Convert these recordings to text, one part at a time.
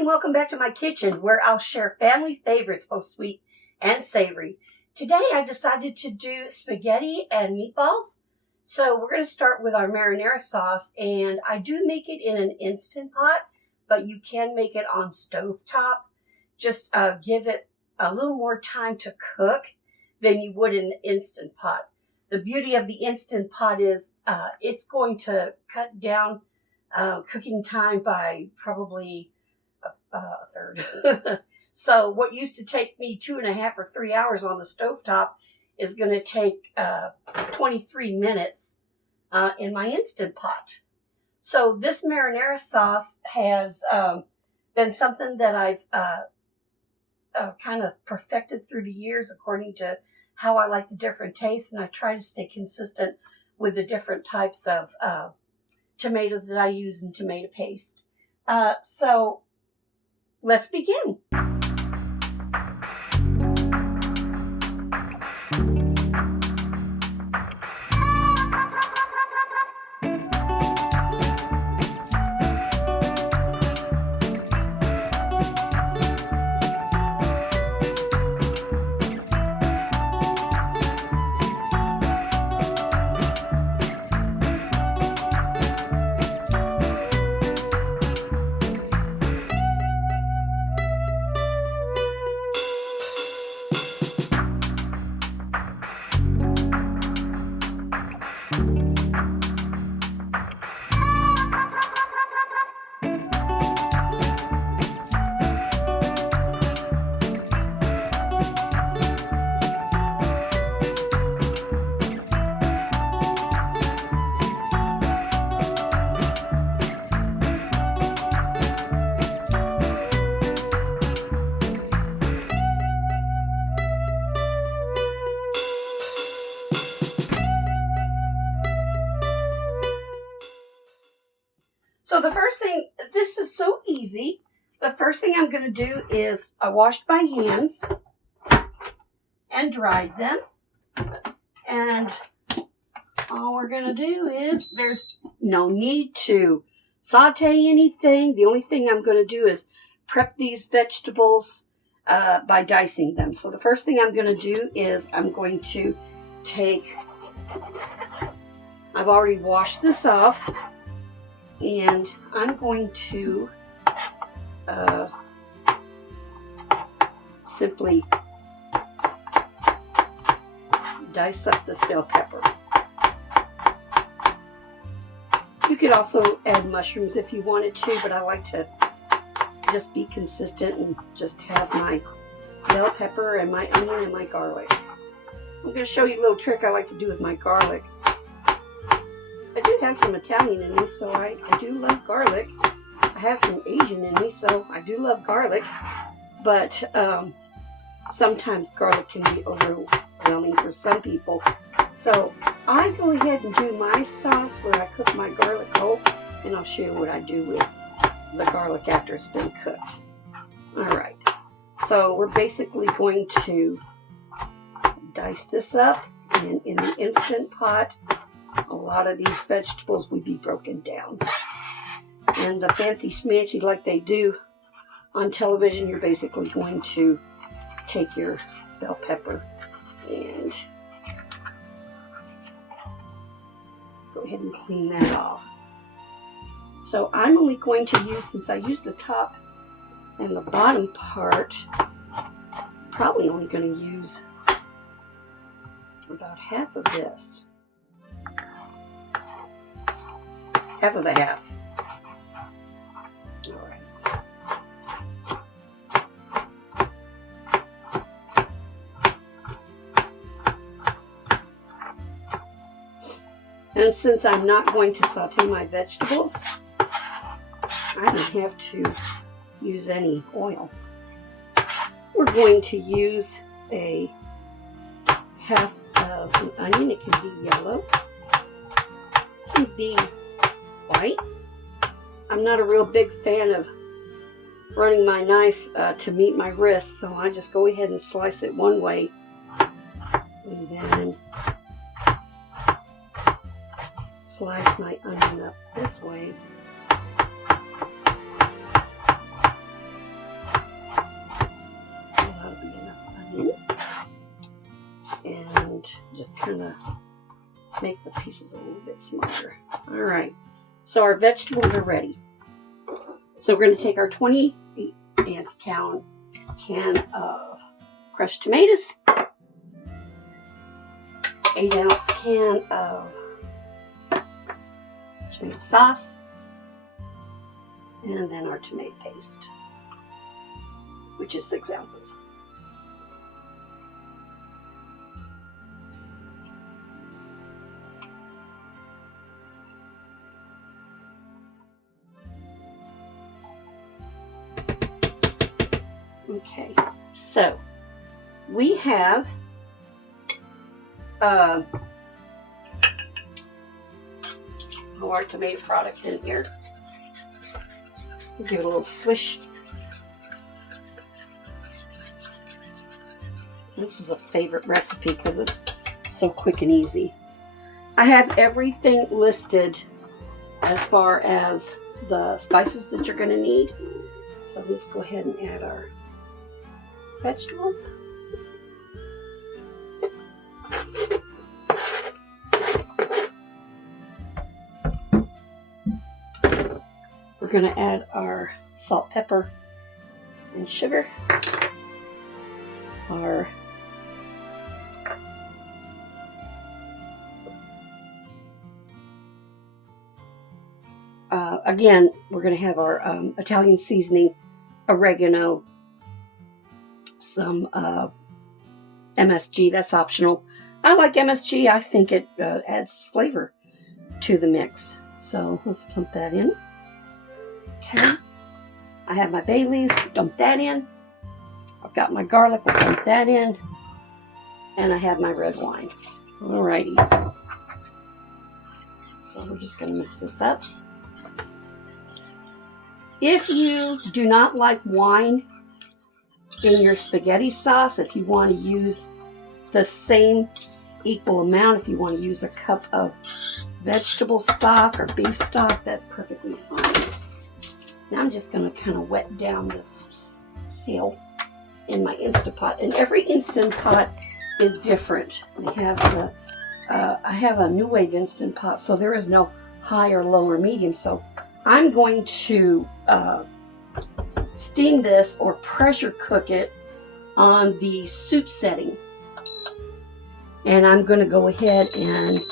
and welcome back to my kitchen where I'll share family favorites, both sweet and savory. Today I decided to do spaghetti and meatballs. So we're going to start with our marinara sauce, and I do make it in an Instant Pot, but you can make it on stovetop. Just give it a little more time to cook than you would in the Instant Pot. The beauty of the Instant Pot is it's going to cut down cooking time by probably a third. So what used to take me 2.5 or 3 hours on the stovetop is going to take 23 minutes in my Instant Pot. So this marinara sauce has been something that I've kind of perfected through the years according to how I like the different tastes, and I try to stay consistent with the different types of tomatoes that I use in tomato paste. So let's begin. So the first thing, this is so easy. The first thing I'm going to do is I washed my hands and dried them. And all we're going to do is, there's no need to saute anything. The only thing I'm going to do is prep these vegetables by dicing them. So the first thing I'm going to do is I'm going to take, I've already washed this off. And I'm going to simply dice up this bell pepper. You could also add mushrooms if you wanted to, but I like to just be consistent and just have my bell pepper and my onion and my garlic. I'm going to show you a little trick I like to do with my garlic. I do have some Italian in me, so I do love garlic. I have some Asian in me, so I do love garlic. But sometimes garlic can be overwhelming for some people. So I go ahead and do my sauce where I cook my garlic whole, and I'll show you what I do with the garlic after it's been cooked. Alright, so we're basically going to dice this up, and in the Instant Pot, a lot of these vegetables would be broken down. And the fancy schmancy like they do on television, you're basically going to take your bell pepper and go ahead and clean that off. So I'm only going to use, since I use the top and the bottom part, probably only going to use about half of this. Half of the half. All right. And since I'm not going to saute my vegetables, I don't have to use any oil. We're going to use a half of an onion. It can be yellow. It can be white. I'm not a real big fan of running my knife to meet my wrist, so I just go ahead and slice it one way and then slice my onion up this way. kind of make the pieces a little bit smaller. All right, so our vegetables are ready. So we're going to take our 28-ounce can of crushed tomatoes, 8-ounce can of tomato sauce, and then our tomato paste, which is 6 ounces. Okay, so we have our tomato product in here. Give it a little swish. This is a favorite recipe because it's so quick and easy. I have everything listed as far as the spices that you're going to need. So let's go ahead and add our vegetables. We're going to add our salt, pepper, and sugar. Our again, we're going to have our Italian seasoning, oregano, some MSG. That's optional. I like MSG. I think it adds flavor to the mix. So let's dump that in. Okay. I have my bay leaves. Dump that in. I've got my garlic. We'll dump that in. And I have my red wine. Alrighty. So we're just going to mix this up. If you do not like wine in your spaghetti sauce, if you want to use the same equal amount, if you want to use a cup of vegetable stock or beef stock, that's perfectly fine. Now I'm just going to kind of wet down this seal in my Instant Pot. And every Instant Pot is different. I have a New Wave Instant Pot, so there is no high or low or medium. So I'm going to steam this or pressure cook it on the soup setting. And I'm going to go ahead and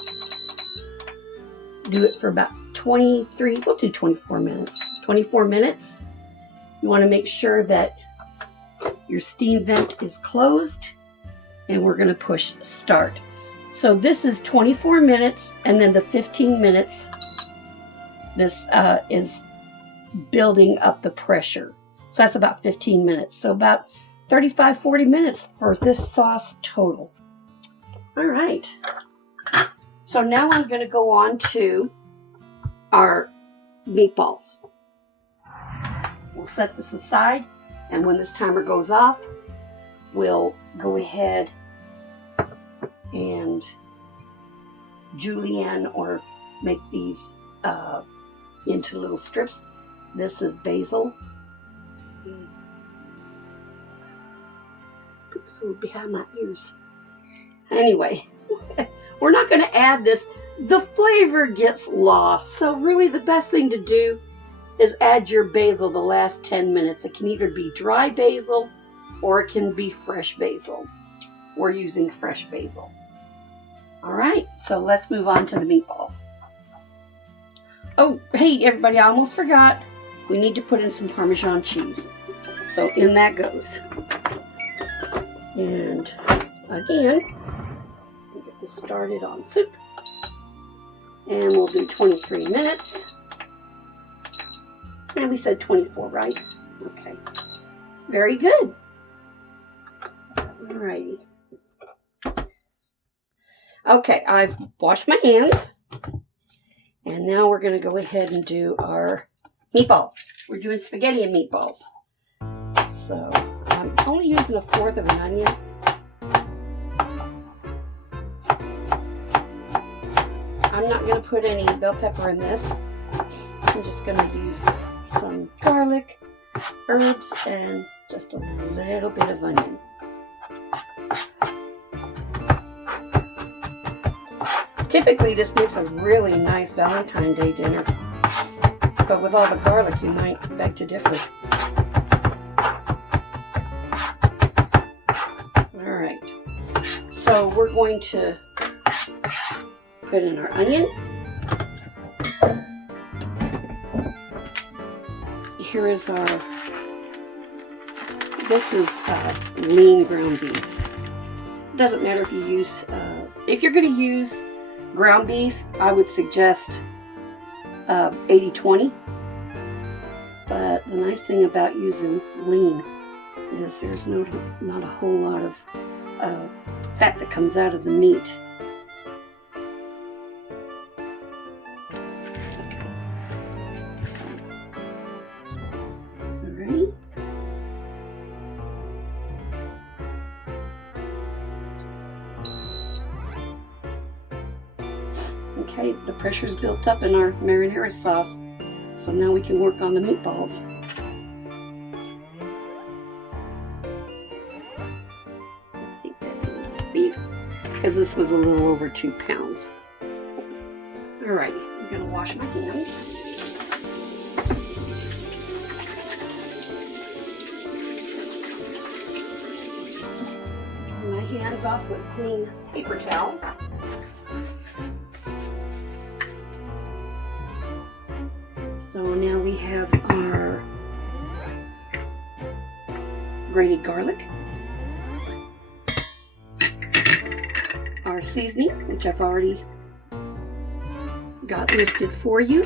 do it for about 23, we'll do 24 minutes. 24 minutes. You want to make sure that your steam vent is closed, and we're going to push start. So this is 24 minutes, and then the 15 minutes, this is building up the pressure. So that's about 15 minutes. So about 35, 40 minutes for this sauce total. All right. So now I'm going to go on to our meatballs. We'll set this aside, and when this timer goes off, we'll go ahead and julienne or make these into little strips. This is basil. Put this a little behind my ears. Anyway, we're not going to add this. The flavor gets lost. So really the best thing to do is add your basil the last 10 minutes. It can either be dry basil or it can be fresh basil. We're using fresh basil. All right, so let's move on to the meatballs. Oh, hey everybody, I almost forgot. We need to put in some Parmesan cheese. So in that goes. And again, we'll get this started on soup. And we'll do 23 minutes. And we said 24, right? Okay. Very good. Alrighty. Okay, I've washed my hands. And now we're going to go ahead and do our meatballs. We're doing spaghetti and meatballs. So I'm only using 1/4 of an onion. I'm not going to put any bell pepper in this. I'm just going to use some garlic, herbs, and just a little bit of onion. Typically, this makes a really nice Valentine's Day dinner. But with all the garlic, you might beg to differ. Alright. So we're going to put in our onion. Here is our, this is lean ground beef. It doesn't matter if you use, if you're going to use ground beef, I would suggest 80-20. But the nice thing about using lean is there's not a whole lot of fat that comes out of the meat. Okay, the pressure's built up in our marinara sauce, so now we can work on the meatballs. I think that's enough beef, because this was a little over 2 pounds. Alright, I'm going to wash my hands. Dry my hands off with a clean paper towel. So now we have our grated garlic, our seasoning, which I've already got listed for you,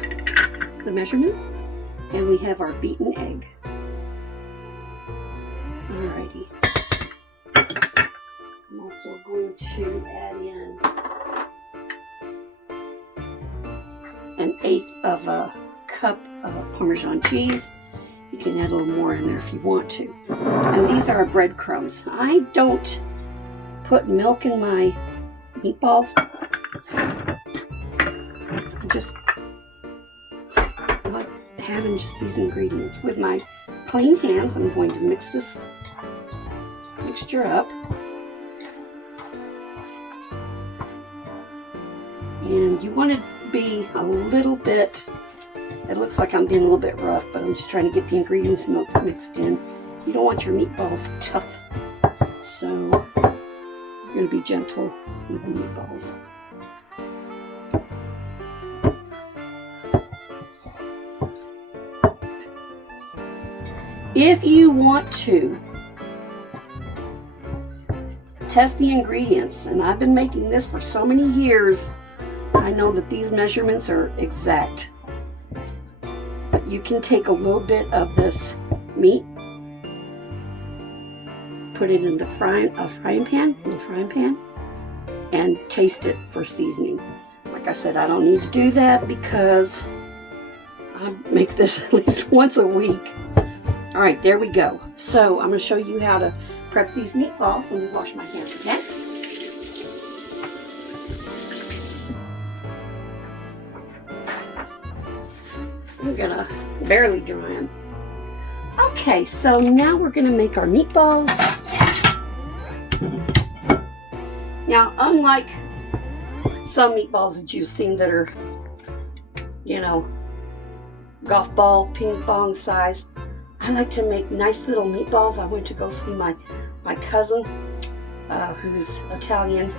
the measurements, and we have our beaten egg. Alrighty. I'm also going to add in 1/8 of a cup of Parmesan cheese. You can add a little more in there if you want to. And these are breadcrumbs. I don't put milk in my meatballs. I just like having just these ingredients. With my clean hands, I'm going to mix this mixture up. And you want to be a little bit, it looks like I'm being a little bit rough, but I'm just trying to get the ingredients mixed in. You don't want your meatballs tough, so you're going to be gentle with the meatballs. If you want to test the ingredients, and I've been making this for so many years, I know that these measurements are exact. But you can take a little bit of this meat, put it in the frying pan, and taste it for seasoning. Like I said, I don't need to do that because I make this at least once a week. Alright, there we go. So I'm going to show you how to prep these meatballs. Let me wash my hands again. I'm gonna barely dry them. Okay, so now we're gonna make our meatballs. Now, unlike some meatballs that you've seen that are, you know, golf ball, ping pong size, I like to make nice little meatballs. I went to go see my cousin, who's Italian,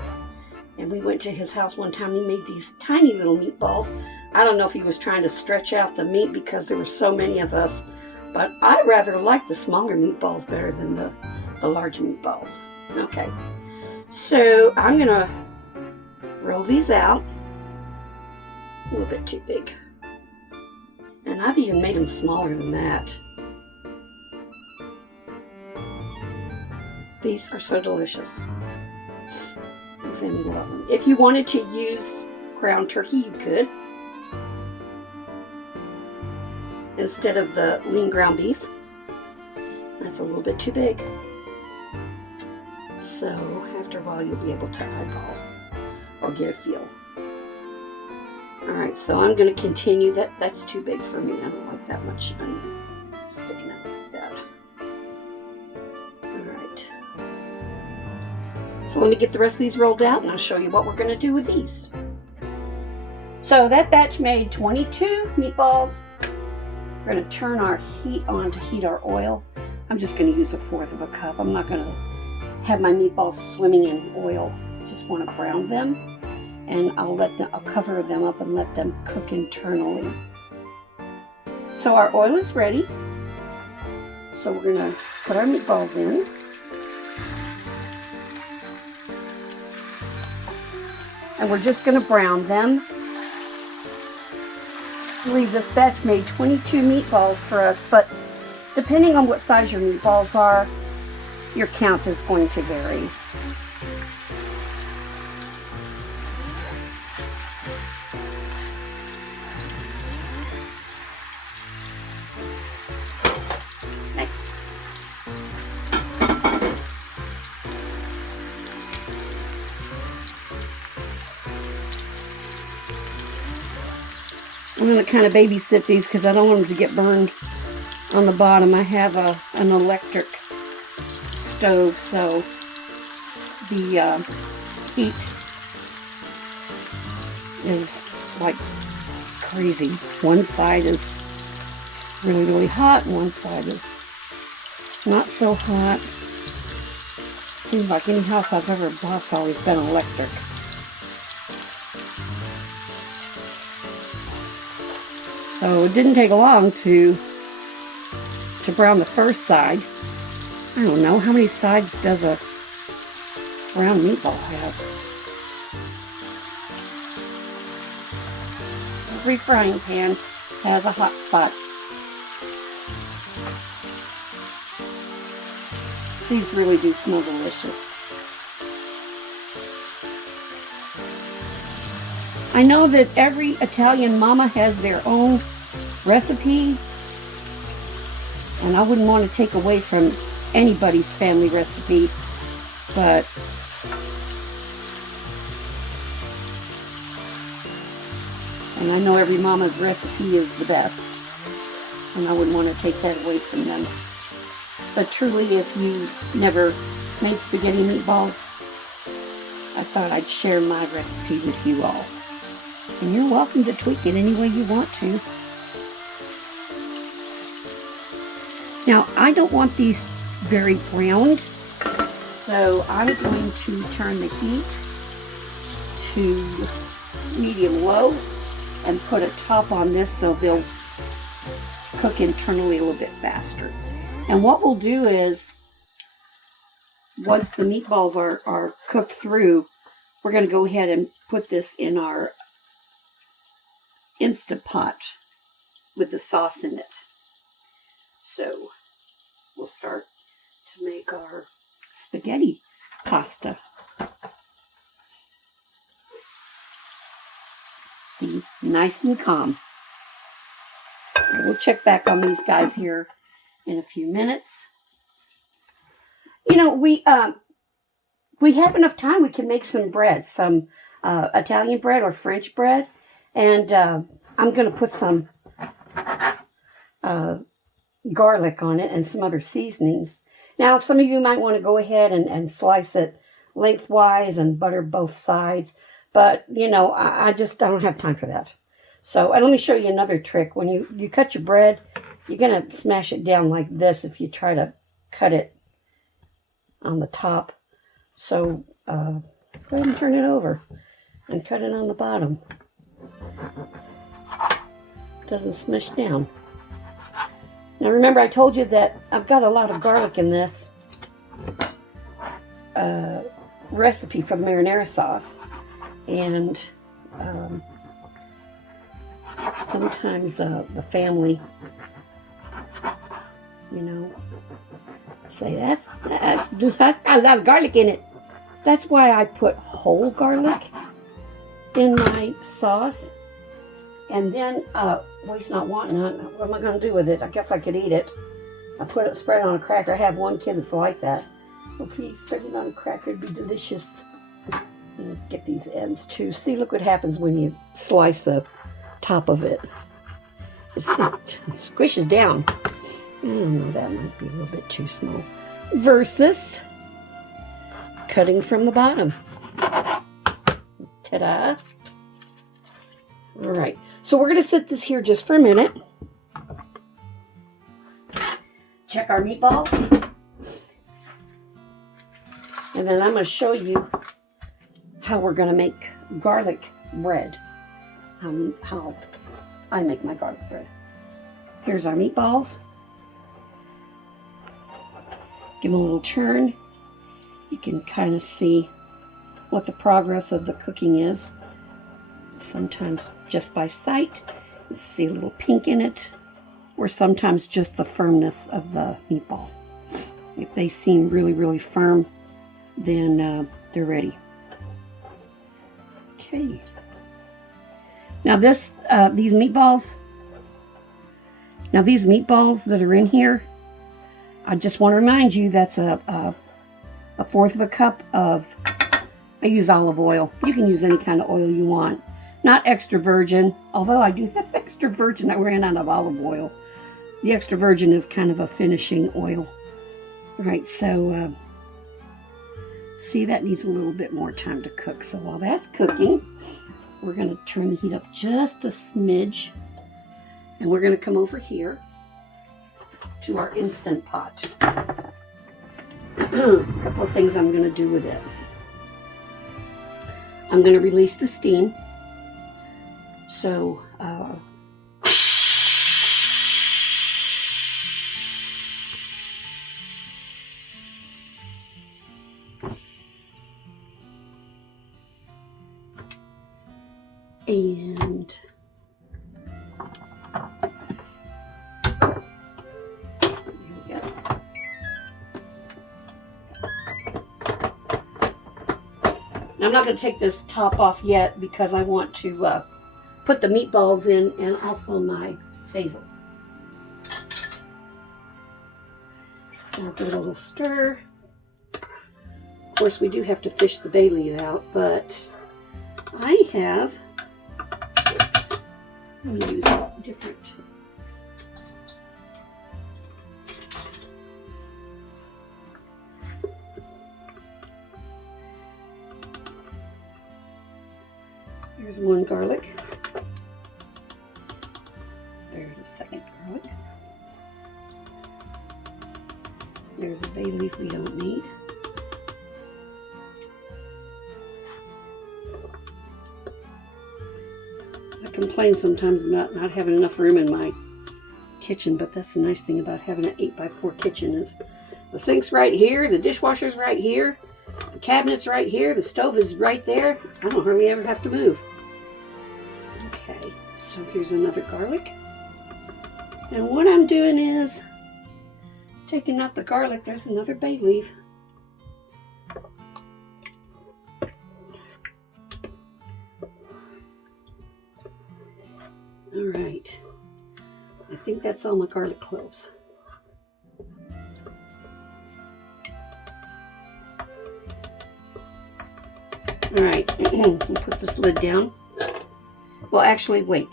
and we went to his house one time. He made these tiny little meatballs. I don't know if he was trying to stretch out the meat because there were so many of us, but I rather like the smaller meatballs better than the large meatballs. Okay, so I'm gonna roll these out. A little bit too big. And I've even made them smaller than that. These are so delicious. My family love them. If you wanted to use ground turkey, you could. Instead of the lean ground beef. That's a little bit too big. So after a while you'll be able to eyeball or get a feel. Alright, so I'm going to continue. That's too big for me. I don't like that much onion sticking out like that. Alright. So let me get the rest of these rolled out and I'll show you what we're going to do with these. So that batch made 22 meatballs. We're going to turn our heat on to heat our oil. I'm just going to use 1/4 of a cup. I'm not going to have my meatballs swimming in oil. I just want to brown them, and I'll cover them up and let them cook internally. So our oil is ready. So we're going to put our meatballs in. And we're just going to brown them. I believe this batch made 22 meatballs for us, but depending on what size your meatballs are, your count is going to vary. Next. I'm going to kind of babysit these because I don't want them to get burned on the bottom. I have an electric stove, so the heat is like crazy. One side is really, really hot, and one side is not so hot. Seems like any house I've ever bought's always been electric. So it didn't take long to brown the first side. I don't know, how many sides does a brown meatball have? Every frying pan has a hot spot. These really do smell delicious. I know that every Italian mama has their own recipe, and I wouldn't want to take away from anybody's family recipe, but and I know every mama's recipe is the best, and I wouldn't want to take that away from them. But truly, if you never made spaghetti meatballs, I thought I'd share my recipe with you all. And you're welcome to tweak it any way you want to. Now, I don't want these very browned, so I'm going to turn the heat to medium-low and put a top on this so they'll cook internally a little bit faster. And what we'll do is, once the meatballs are cooked through, we're going to go ahead and put this in our Instant Pot with the sauce in it. So we'll start to make our spaghetti pasta. See, nice and calm. And we'll check back on these guys here in a few minutes. You know, we have enough time. We can make some bread, some Italian bread or French bread. And I'm going to put some garlic on it and some other seasonings. Now, some of you might want to go ahead and slice it lengthwise and butter both sides. But, you know, I don't have time for that. So let me show you another trick. When you cut your bread, you're going to smash it down like this if you try to cut it on the top. So go ahead and turn it over and cut it on the bottom. Doesn't smush down. Now remember, I told you that I've got a lot of garlic in this recipe for the marinara sauce, and sometimes the family, you know, say that's got a lot of garlic in it. So that's why I put whole garlic in my sauce. And then, waste not, want not. What am I going to do with it? I guess I could eat it. I spread it on a cracker. I have one kid that's like that. Oh, please spread it on a cracker. It'd be delicious. And get these ends too. See, look what happens when you slice the top of it. It squishes down. I don't know, that might be a little bit too small. Versus cutting from the bottom. Ta-da! All right, so we're going to set this here just for a minute. Check our meatballs. And then I'm going to show you how we're going to make garlic bread. How I make my garlic bread. Here's our meatballs. Give them a little turn. You can kind of see what the progress of the cooking is. Sometimes just by sight, you see a little pink in it, or sometimes just the firmness of the meatball. If they seem really, really firm, then they're ready. Okay. Now these meatballs that are in here, I just want to remind you that's a fourth of a cup of, I use olive oil. You can use any kind of oil you want. Not extra virgin, although I do have extra virgin. I ran out of olive oil. The extra virgin is kind of a finishing oil. All right, so see, that needs a little bit more time to cook. So while that's cooking, we're going to turn the heat up just a smidge. And we're going to come over here to our Instant Pot. A couple of things I'm going to do with it. I'm going to release the steam. So, and I'm not going to take this top off yet because I want to put the meatballs in and also my basil. So I'll give it a little stir. Of course, we do have to fish the bay leaf out, but I have, I'm going to use a different. There's one garlic. There's a second garlic. There's a bay leaf we don't need. I complain sometimes about not having enough room in my kitchen, but that's the nice thing about having an 8x4 kitchen is the sink's right here, the dishwasher's right here, the cabinet's right here, the stove is right there. I don't hardly ever have to move. Okay, so here's another garlic. And what I'm doing is taking out the garlic. There's another bay leaf. All right. I think that's all my garlic cloves. All right, we'll put this lid down. Well, actually, wait.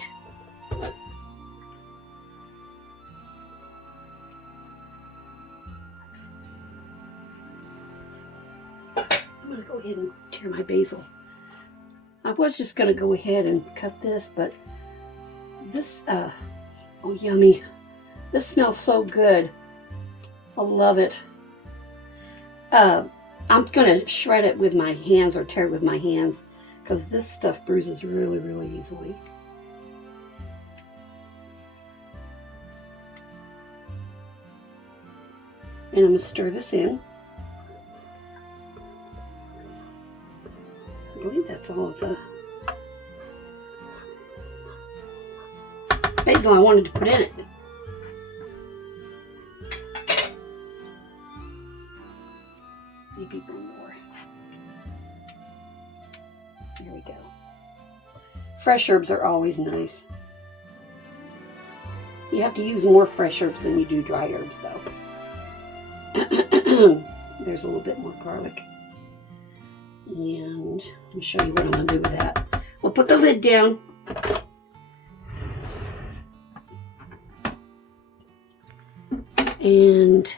I'm going to go ahead and tear my basil. I was just going to go ahead and cut this, but this, oh, yummy. This smells so good. I love it. I'm going to shred it with my hands or tear it with my hands because this stuff bruises really, really easily. And I'm going to stir this in. I believe that's all of the basil I wanted to put in it. Maybe one more. Here we go. Fresh herbs are always nice. You have to use more fresh herbs than you do dry herbs, though. There's a little bit more garlic. And let me show you what I'm going to do with that. We'll put the lid down. And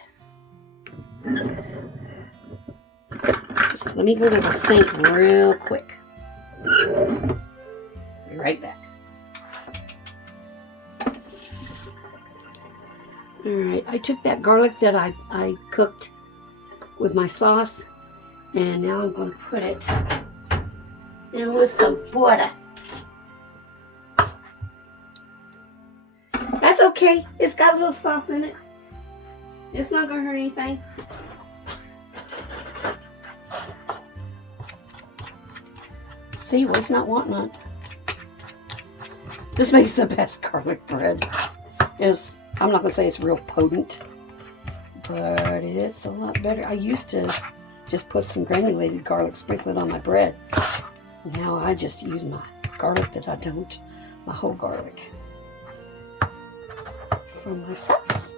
just let me go to the sink real quick. Be right back. All right, I took that garlic that I cooked with my sauce, and now I'm going to put it in with some butter. That's okay. It's got a little sauce in it. It's not going to hurt anything. See, Wade's not wanting it. This makes the best garlic bread. I'm not going to say it's real potent, but it's a lot better. I used to just put some granulated garlic, sprinkle it on my bread. Now I just use my garlic that I don't, my whole garlic from my sauce.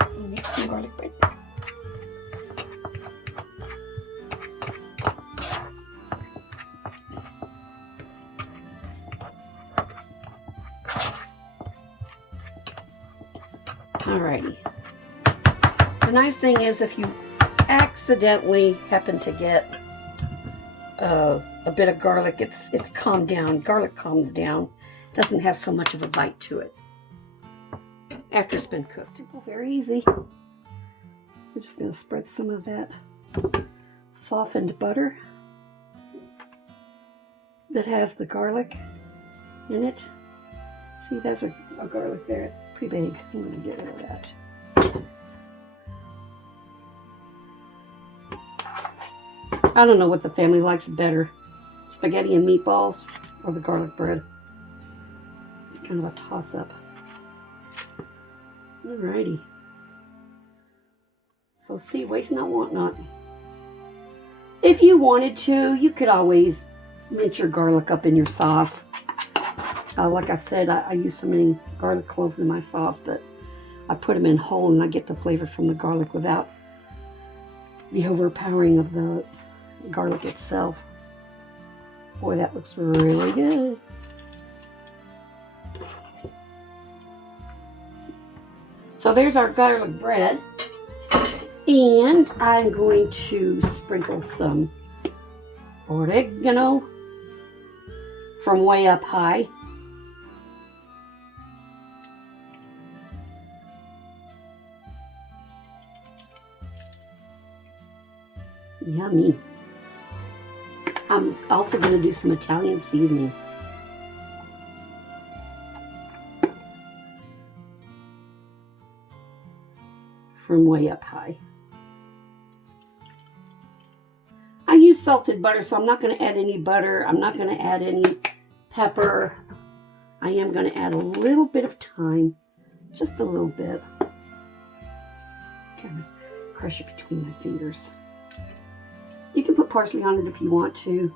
I'll make some garlic bread. Alrighty. The nice thing is if you accidentally happen to get a bit of garlic, it's calmed down. Garlic calms down. Doesn't have so much of a bite to it after it's been cooked. Very easy. We're just going to spread some of that softened butter that has the garlic in it. See, that's a garlic there. It's pretty big. I'm going to get rid of that. I don't know what the family likes better, spaghetti and meatballs or the garlic bread. It's kind of a toss-up. Alrighty. So see, waste not, want not. If you wanted to, you could always mince your garlic up in your sauce. Like I said, I use so many garlic cloves in my sauce that I put them in whole and I get the flavor from the garlic without the overpowering of the garlic itself. Boy, that looks really good. So there's our garlic bread. And I'm going to sprinkle some oregano from way up high. Yummy. I'm also going to do some Italian seasoning. From way up high. I use salted butter, so I'm not going to add any butter. I'm not going to add any pepper. I am going to add a little bit of thyme. Just a little bit. Kind of crush it between my fingers. You can put parsley on it if you want to.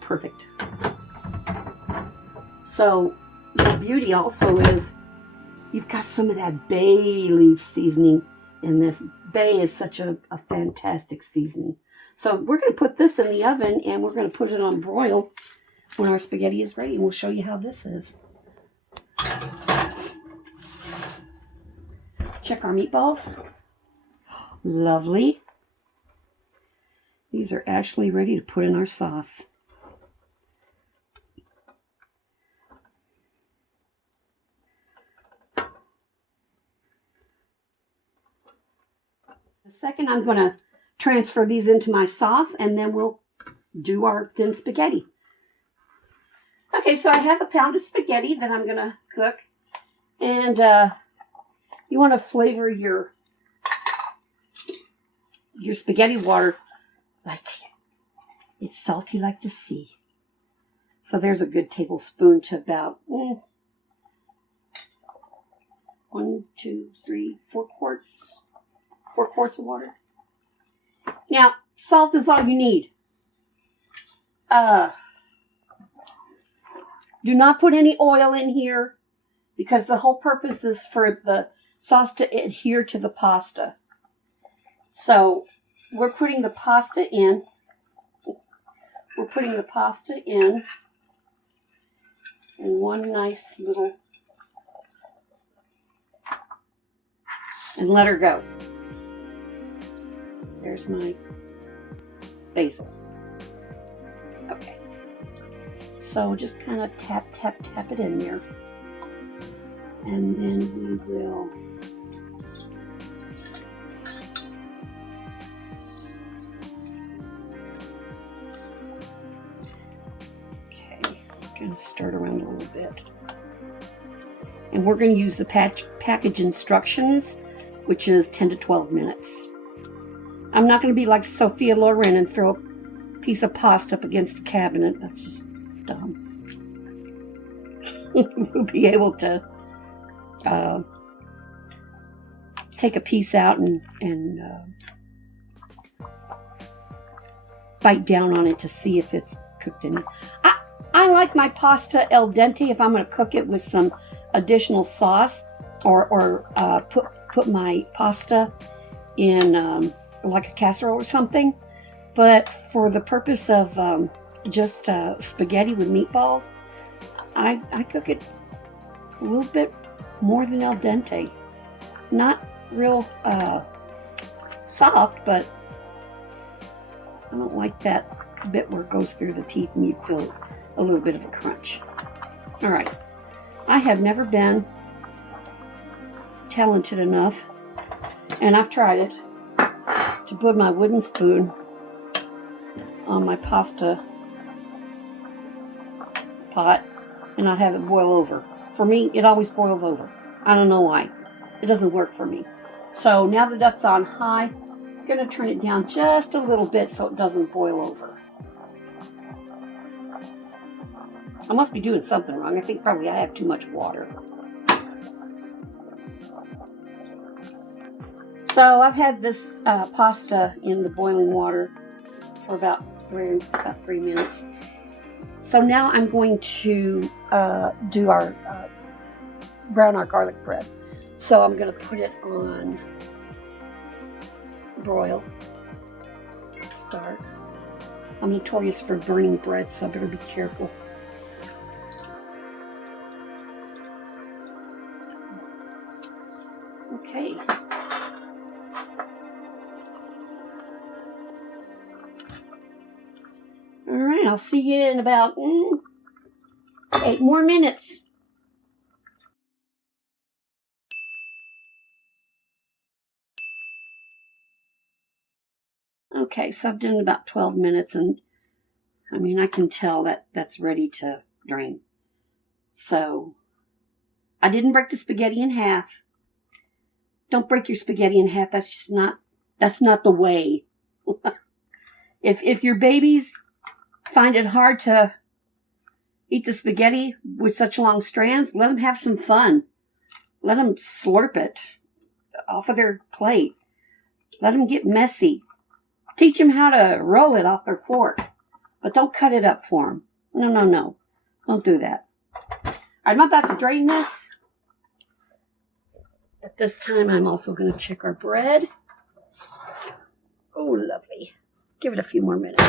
Perfect. So the beauty also is you've got some of that bay leaf seasoning in this. Bay is such a fantastic seasoning. So we're going to put this in the oven and we're going to put it on broil when our spaghetti is ready. And we'll show you how this is. Check our meatballs. Lovely. These are actually ready to put in our sauce. The second, I'm going to transfer these into my sauce and then we'll do our thin spaghetti. Okay, so I have a pound of spaghetti that I'm going to cook. And you want to flavor your spaghetti water like it's salty like the sea. So there's a good tablespoon to about 1, 2, 3, 4 quarts. 4 quarts of water. Now, salt is all you need. Do not put any oil in here because the whole purpose is for the sauce to adhere to the pasta. So we're putting the pasta in. We're putting the pasta in one nice little, and let her go. There's my basil. Okay. So just kind of tap, tap, tap it in there. And then we will going to stir it around a little bit. And we're going to use the package instructions, which is 10 to 12 minutes. I'm not going to be like Sophia Loren and throw a piece of pasta up against the cabinet. That's just dumb. We'll be able to take a piece out and bite down on it to see if it's cooked in. I like my pasta al dente if I'm going to cook it with some additional sauce, or put my pasta in like a casserole or something. But for the purpose of just spaghetti with meatballs, I cook it a little bit more than al dente. Not real soft, but I don't like that bit where it goes through the teeth and you feel a little bit of a crunch. All right. I have never been talented enough, and I've tried it, to put my wooden spoon on my pasta pot and not have it boil over. For me, it always boils over. I don't know why. It doesn't work for me. So now that that's on high, I'm going to turn it down just a little bit so it doesn't boil over. I must be doing something wrong. I think probably I have too much water. So I've had this pasta in the boiling water for about 3 minutes. So now I'm going to do our brown our garlic bread. So I'm going to put it on broil. Start. I'm notorious for burning bread, so I better be careful. Okay. All right, I'll see you in about 8 more minutes. Okay, so I've done about 12 minutes, and I mean, I can tell that that's ready to drain. So I didn't break the spaghetti in half. Don't break your spaghetti in half. That's not the way. If your babies find it hard to eat the spaghetti with such long strands, let them have some fun. Let them slurp it off of their plate. Let them get messy. Teach them how to roll it off their fork. But don't cut it up for them. No. Don't do that. I'm about to drain this. At this time, I'm also going to check our bread. Oh, lovely. Give it a few more minutes.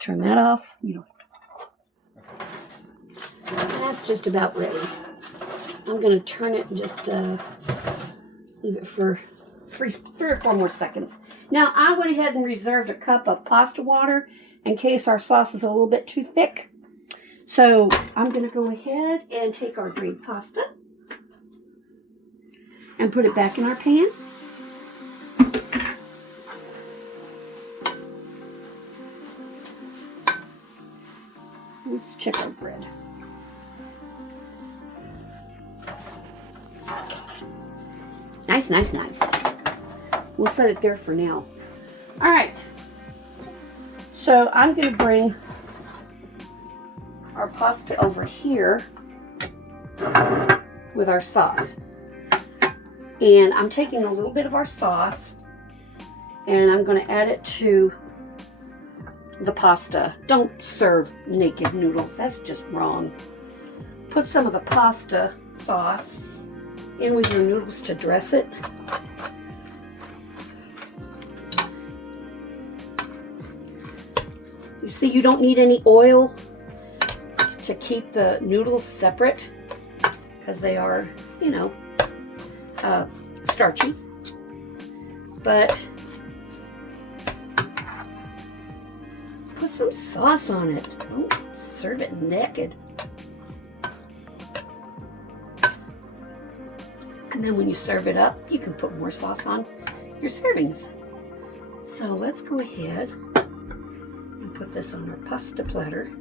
Turn that off. That's just about ready. I'm going to turn it and just leave it for 3 or 4 more seconds. Now, I went ahead and reserved a cup of pasta water in case our sauce is a little bit too thick. So I'm going to go ahead and take our drained pasta and put it back in our pan. Let's check our bread. Nice. We'll set it there for now. All right. So I'm going to bring our pasta over here with our sauce. And I'm taking a little bit of our sauce and I'm going to add it to the pasta. Don't serve naked noodles. That's just wrong. Put some of the pasta sauce in with your noodles to dress it. You see, you don't need any oil to keep the noodles separate because they are, starchy. But some sauce on it. Don't serve it naked. And then when you serve it up, you can put more sauce on your servings. So let's go ahead and put this on our pasta platter.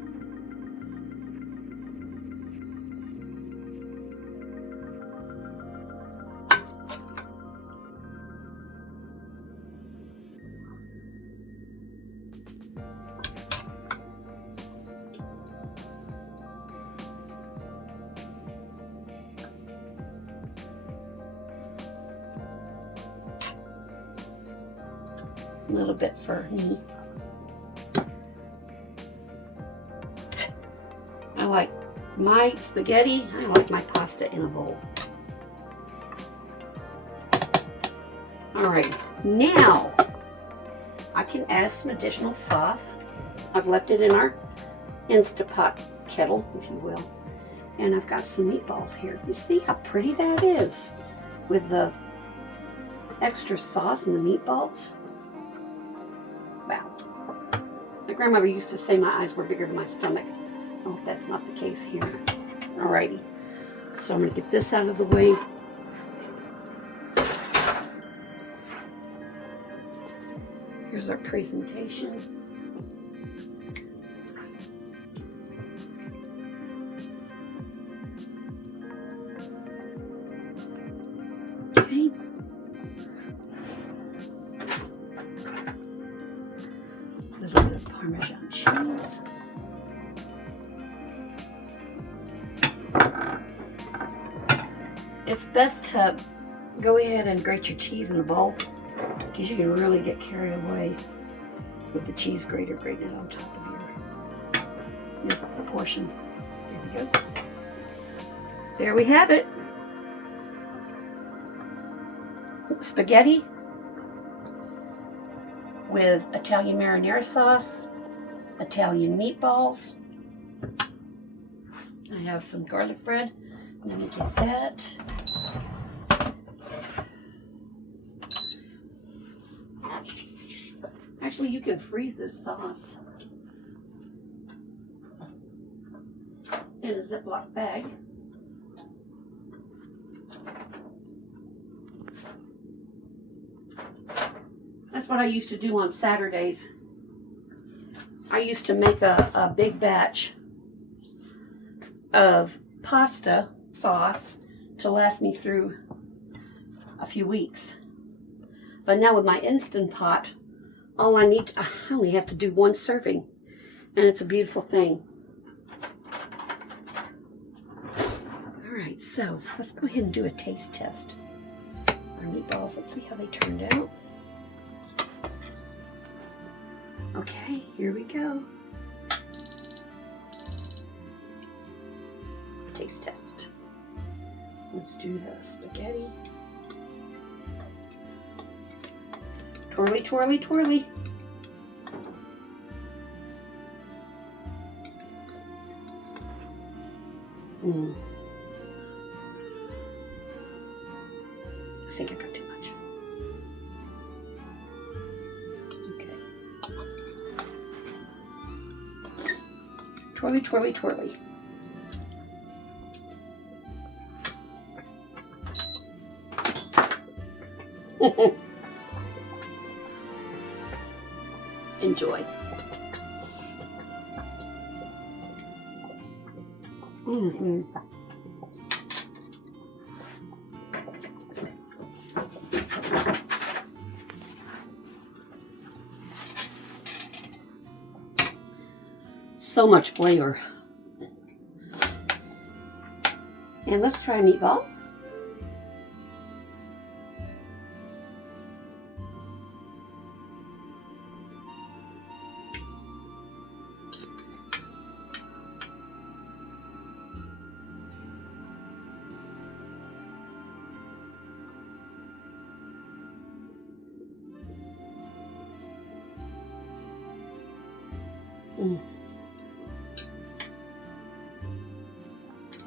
A little bit for me. I like my spaghetti, I like my pasta in a bowl. Alright, now I can add some additional sauce. I've left it in our Instapot kettle, if you will. And I've got some meatballs here. You see how pretty that is with the extra sauce and the meatballs? Wow. My grandmother used to say my eyes were bigger than my stomach. Oh, that's not the case here. Alrighty. So I'm going to get this out of the way. Here's our presentation. Okay. A little bit of Parmesan cheese. It's best to go ahead and grate your cheese in a bowl because you can really get carried away with the cheese grater grated on top of your portion. There we go. There we have it. Spaghetti with Italian marinara sauce, Italian meatballs. I have some garlic bread. Let me get that. Actually, you can freeze this sauce in a Ziploc bag. That's what I used to do on Saturdays. I used to make a big batch of pasta sauce to last me through a few weeks. But now with my Instant Pot, I only have to do one serving, and it's a beautiful thing. All right, so let's go ahead and do a taste test. Our meatballs, let's see how they turned out. Okay, here we go. Taste test. Let's do the spaghetti. Twirly, twirly, twirly. I think I got too much. Okay. Twirly, twirly, twirly. Enjoy. Mm-hmm. So much flavor. And let's try a meatball.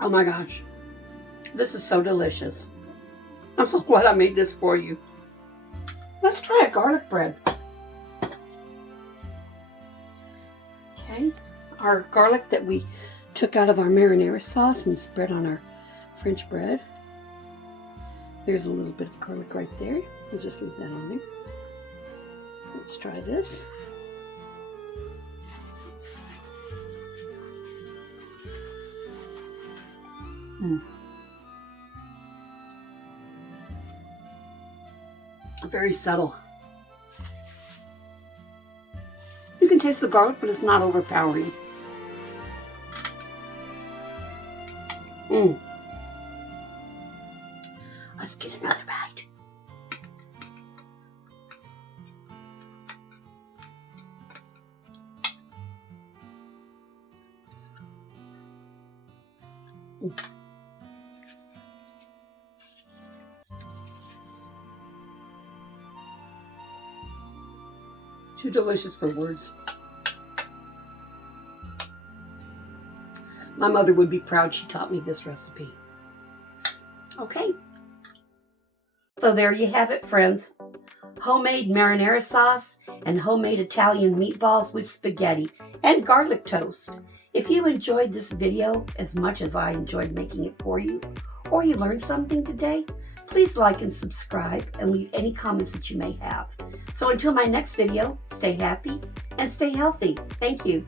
Oh my gosh, this is so delicious. I'm so glad I made this for you. Let's try a garlic bread. Okay, our garlic that we took out of our marinara sauce and spread on our French bread. There's a little bit of garlic right there. We'll just leave that on there. Let's try this. Very subtle. You can taste the garlic, but it's not overpowering. Let's get another bite. Too delicious for words. My mother would be proud she taught me this recipe. Okay. So there you have it, friends. Homemade marinara sauce and homemade Italian meatballs with spaghetti and garlic toast. If you enjoyed this video as much as I enjoyed making it for you, or you learned something today, please like and subscribe and leave any comments that you may have. So until my next video, stay happy and stay healthy. Thank you.